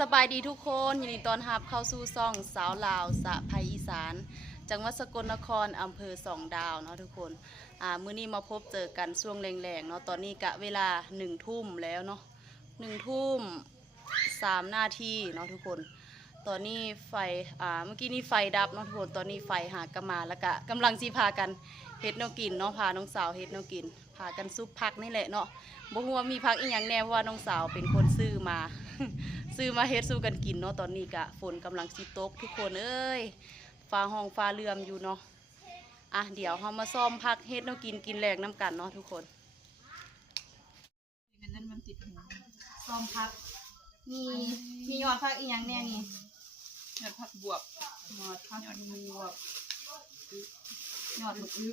สบายดีทุกคนยินดีต้อนรับเข้าสู่ซ่องสาวลาวสะไพอีสานจังหวัดสกลนครอำเภอสองดาวเนาะทุกคนมื้อนี้มาพบเจอกันช่วงแรงๆเนาะตอนนี้กะเวลา1 ทุ่มแล้วเนาะ1 ทุ่ม 3 นาทีเนาะทุกคนตอนนี้ไฟเมื่อกี้นี้ไฟดับเนาะทุกคนตอนนี้ไฟหากมาแล้วก็กำลังสิพากันเฮ็ดแนวกินเนาะพาน้องสาวเฮ็ดแนวกินพากันซุปผักนี่แหละเนาะบ่ฮู้ว่ามีผักอีหยังแน่เพราะว่าน้องสาวเป็นคนซื้อมา ซื้อมาเฮ็ดสู้กันกินเนาะตอนนี้กะฝนกำลังสิตกทุกคนเอ้ยฟ้าห้องฟ้าเลื่อมอยู่เนาะเดี๋ยวเรามาซ่อมผักเฮ็ดแนวกินแรงน้ำกันเนาะทุกคนนั่นมันติดหูซ่อมผักมียอดผักอีหยังแน่นี่ยอดผักบวบยอดผักบวบยอดมะอึ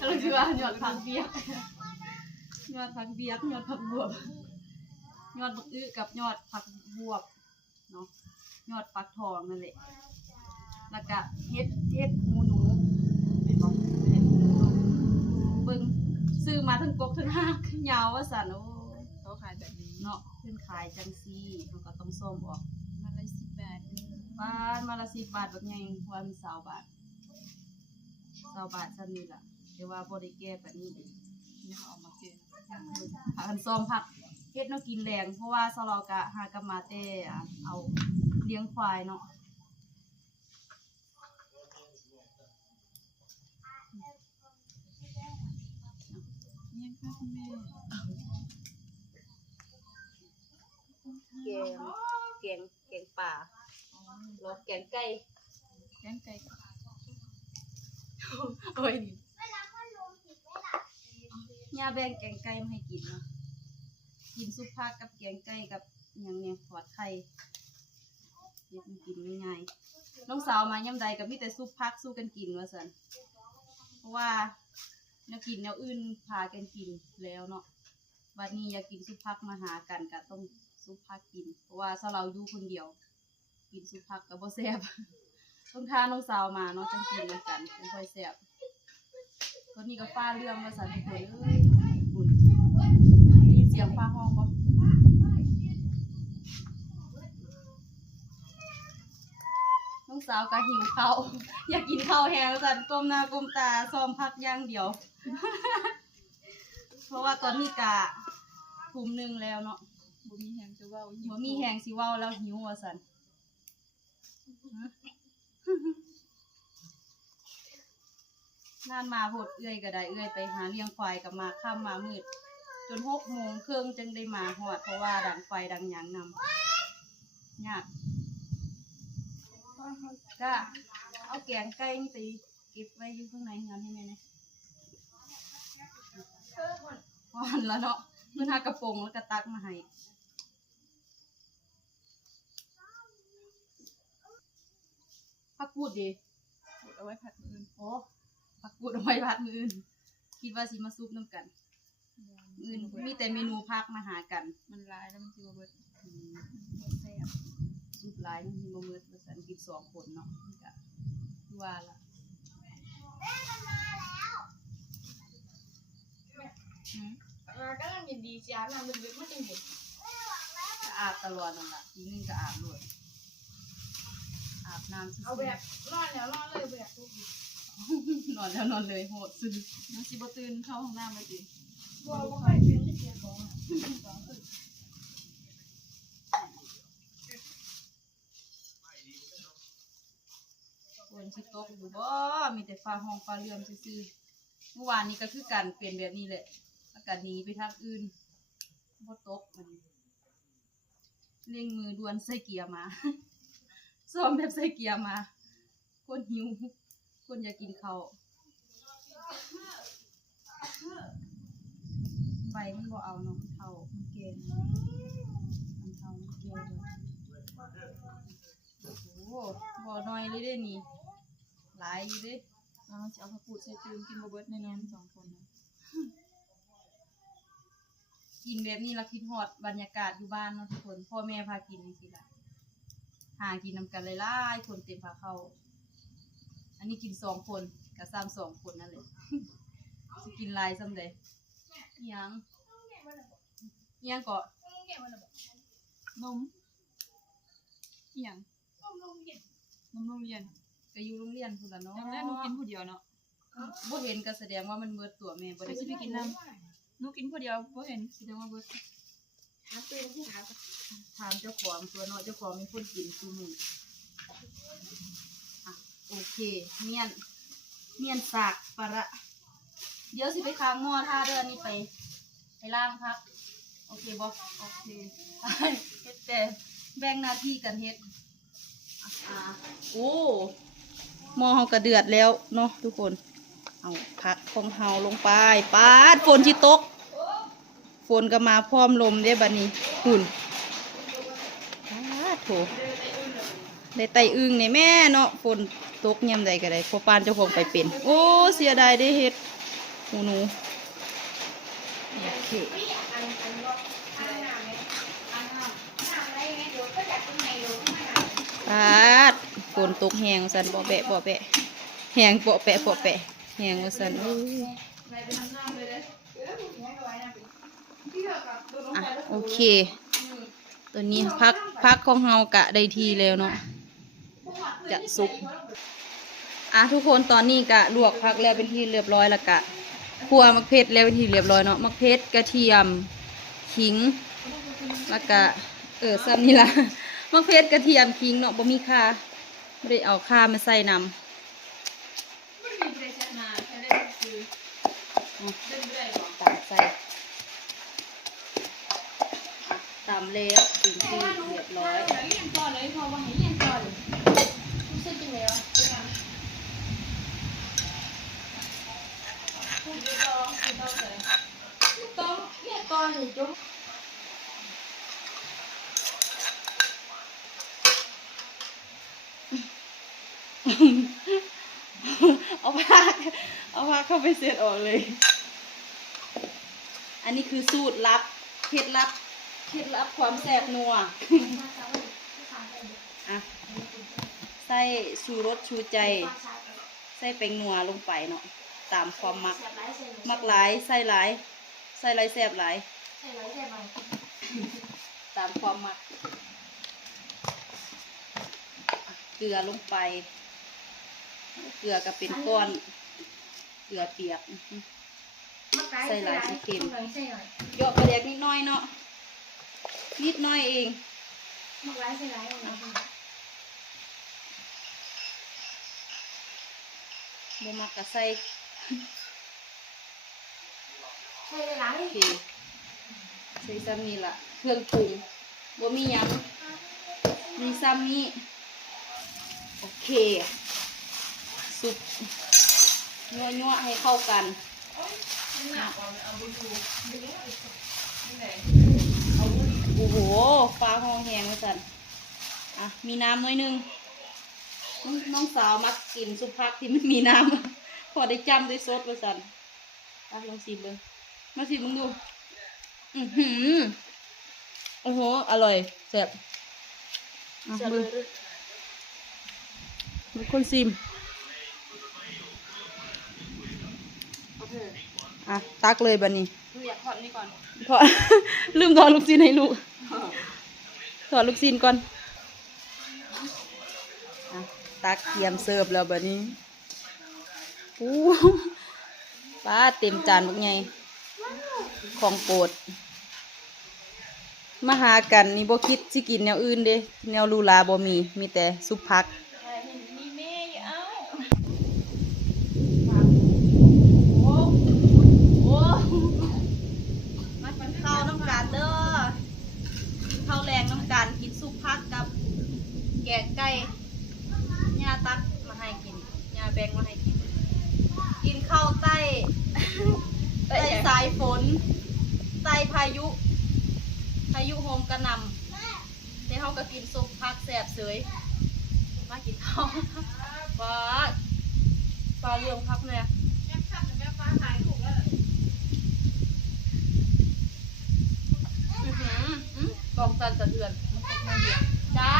เราคิดว่ายอดผักเบียกยอดผักเบียกยอดผักบวบยอดมะอึกับยอดผักบวบเนาะยอดฟักทองนั่นแหละแล้วก็เฮ็ดหูหนูเป็นบ่เฮ็ดหูหนูเบิ่งซื้อมาทั้งกกทั้งหากยาวว่าซั่นโอ้เขาขายแบบนี้เนาะเพิ่นขายจังซี่เราก็ต้องซ่อมออกมาละ10 บาทบ้านมาละ10 บาทแบบใหญ่วัน20 บาท20 บาทซั่นนี่ล่ะแต่ว่าบ่ได้แก้แบบนี้ยังเอามาแก้พากันซ่อมผักเฮ็ดแนวกินแรงเพราะว่าซอเราก็หากะมาแต่เอาเลี้ยงควายเนาะยังค่ะคุณแม่แกงป่าหรอแกงไก่โอ้ยย่าแบ่งแกงไก่มาให้กินเนาะกินซุปผักกับแกงไก่กับอย่างเนี้ยทอดไข่เฮ็ดมันกินง่ายๆน้องสาวมาย่ำใดก็มีแต่ซุปผักสู้กันกินว่าซั่นเพราะว่าแนวกินแนวอื่นพากันกินแล้วเนาะวันนี้อยากกินซุปผักมาหากันก็ต้องซุปผักกินเพราะว่าถ้าเราอยู่คนเดียวกินซุปผักก็บ่แซ่บต้องพาน้องสาวมาเนาะจังกินเหมือนกันไม่ค่อยแซ่บตอนนี้ก็ฟ้าเรื่องว่าซั่นทุกคนเอ้ยฝุ่นมีเสียงฟ้าห้องบ่น้องสาวก็หิวข้าว อยากกินข้าวแห้งซั่นก้มหน้าก้มตาซ้อมพักอย่างเดียว เพราะว่าตอนนี้กะ1 ทุ่มแล้วเนาะบ่มีแฮงสิเว้าแล้วหิวว่าซั่นนานมาโพดเอื้อยก็ได้เอื้อยไปหาเลี้ยงควายกับมาค่ำมามืดจน6 โมงครึ่งจึงได้มาฮอดเพราะว่าดังไฟดังหยังนำยากก็เอาแกงไก่นี่ไปเก็บไว้อยู่ข้างในงานให้แม่นะฮ้อนแล้วเนาะเพิ่นหากระโปรงแล้วก็ตักมาให้ผักกูดดิกูดเอาไว้ผัดมื้ออื่นโอ้ผักกูดเอาไว้ผัดมื้ออื่นคิดว่าสิมาซุปน้ำกันอื่นมีแต่เมนูผักมาหากันมันหลายแล้วมันสิบ่เบิดแซ่บซุปหลายมันสิบ่เบิดว่าซั่นกิน2 คนเนาะก็คือว่าล่ะก็ต้องยินดีเสียน้ำลึกๆไม่จริงดิ ก็อาบตลอดนั่นล่ะทีนึงก็อาบเลยอาบน้ำ เอาแบบนอนแล้วนอนเลยแบบทุกที นอนแล้วนอนเลยโหดสุด น้ำสิบตื่นเข้าห้องน้ำเลยดิบัวบ่เคยเป็นเสียของฝนสิตกอยู่บ่มีแต่ฟ้าห้องฟ้าเลื่อมซื่อๆเมื่อวานนี้ก็คือกันเปลี่ยนแบบนี้แหละอากาศหนีไปทางอื่นบ่ตกมันเร่งมือด่วนใส่เกียร์มา ซ้อมแบบใส่เกียร์มาคนหิวคนอยากกินข้าวไฟมันบ่เอาเนาะเท่ามันแก่มันเท่ามันแก่เลยโอ้โหบ่น้อยเลยเด้นี่หลายอยู่เด้ เราจะเอาผักกูดใส่ตื่นกินบ่เบิดในนอน2 คนนะ กินแบบนี้เราคิดฮอดบรรยากาศอยู่บ้านเนาะทุกคนพ่อแม่พากินสิล่ะหากินนำกันหลายๆคนเต็มพาเข้าอันนี้กิน2 คนกับ2 คนนั่นแหละ สิกินหลายซำใดอิหยังก็นม อีหยังนมโรงเรียนก็อยู่โรงเรียนพุ่นล่ะเนาะ จำได้หนูกินผู้เดียวเนาะ บ่เห็นก็แสดงว่ามันเบิดตัวแม่บ่ ไป ได้ สิไปกินน้ำหนูกินผู้เดียวบ่เห็นแสดงว่าเบิด ถามเจ้าของตัวเนาะเจ้าของเป็นคนกินซุมื้ออ่ะโอเคเมียนสากปลาระเดี๋ยวสิไปค้างหม้อท่าเด้อนี่ไปล้างพักโอเคบ่โอเคเฮ็ดแต่แบ่งหน้าที่กันเฮ็ดโอ้หม้อเฮาก็เดือดแล้วเนาะทุกคนเอาผักของเฮาลงไปปาดฝนสิตกฝนก็มาพร้อมลมเด้บัดนี้หุ่นปาดโถได้ไตอึ่งนี่แม่เนาะฝนตกยามใดก็ได้พอปานเจ้าของไปเป็นโอ้เสียดายได้เฮ็ดหนูโอเคปาดฝนตกแหงสันบ่แบะแหงบ่แปะแหงว่าสันโอเคตัวนี้พักของเฮากะได้ทีแล้วเนาะจะสุกทุกคนตอนนี้กะลวกพักแล้วเป็นที่เรียบร้อยแล้วกะคั่วมะเขือแล้วเป็นที่เรียบร้อยเนาะมะเขือกระเทียมขิงแล้วก็ซ้ำนี่ล่ะมะเขือกระเทียมขิงเนาะบ่มีข่าไม่ได้เอาข่ามาใส่นำตามใส่ตามแล้วถึงที่เรียบร้อยเอาผ้าเข้าไปเสร็จออกเลยอันนี้คือสูตรลับเคล็ดลับความแซ่บนัวใส่ชูรสชูใจใส่แป้งนัวลงไปเนาะตามความมักหลายใส่หลายแซ่บหลายตามความมักเกลือลงไปเกลือก็เป็นก้อนเกลือเปียกใส่หลายเค็มหยอกกระเดียกนิดน้อยเนาะนิดน้อยเองบ่มักก็ใส่โอเคใส่ซ้ำนี่ล่ะเครื่องปรุงบ่มีหยังมีซ้ำนี้โอเคสุกยั่วให้เข้ากันโอ้โหฟ้าห้องแหงเลยสันมีน้ำน้อยนึงน้องสาวมักกินซุปผักที่ไม่มีน้ำพอได้จำได้ซดเลยสันลองชิมเบิ้งมาชิมมึงดูโอ้โหอร่อยแซ่บเบิ้งมีคนชิมตักเลยบัดนี้อยากถอดนี่ก่อนถอด ลืมถอดลูกชิ้นให้ลูกถอดลูกชิ้นก่อนตักเตรียมเสิร์ฟแล้วบัดนี้ป้าเต็มจานพวกไงของโปรดมาหากันนี่บ่คิดสิกินแนวอื่นเด้แนวลูลาบ่มีแต่ซุปผักข้าวน้ำกันเด้อข้าวแรงน้ำกันกินซุปผักกับแกงไก่ย่าตักมาให้กินย่าแบ่งมาให้กินข้าวใต้สายฝนใต้พายุโฮมกระนำแต่เขาก็กินซุปผักแสบเสยมากินข้าวปลาเรื่องพักเนี่ยกองสันสะเทือนจ้า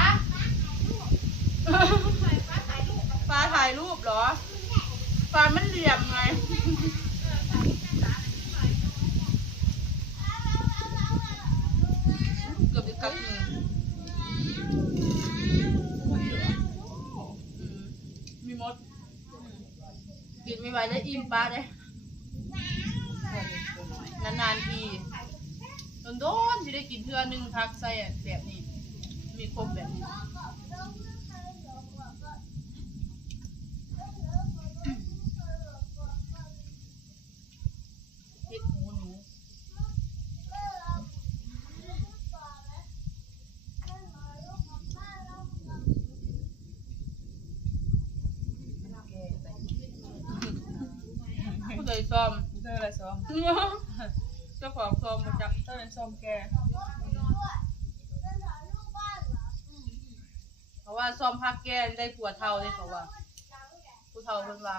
ฟ้าถ่ายรูปเหรอฟ้ามันเหลี่ยมไงเกือบจะกัดมือ ไว้ได้อิ่มป้าได้นานๆทีโดนๆที่ได้กินเทื่อนึงพักใส่แบบนี้มีครบแบบนี้เฮ็ดหูหนูผู้ใดซ้อม เธออะไรซ้อม เจ้าของซ้อมมาจาก เธอเป็นซ้อมแก เพราะว่าซ้อมภาคแก้ได้ผัวเท่าเลยเขาว่าผู้เท่าเพิ่นว่า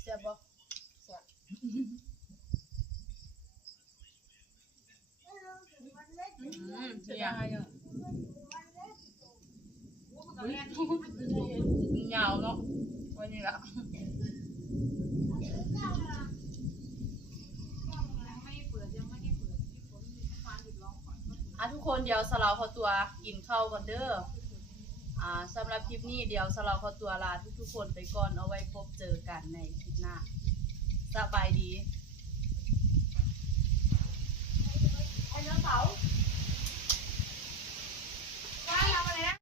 เสียบ่เสียเสีย เนี่ย ดายอ่ะ ยาวเนาะวันนี้ละทุกคนเดี๋ยวสลาวขอตัวกินข้าวก่อนเด้อสำหรับคลิปนี้เดี๋ยวสลาวขอตัวลาทุกคนไปก่อนเอาไว้พบเจอกันในคลิปหน้าสบายดี ไอ้เนื้อเสา ส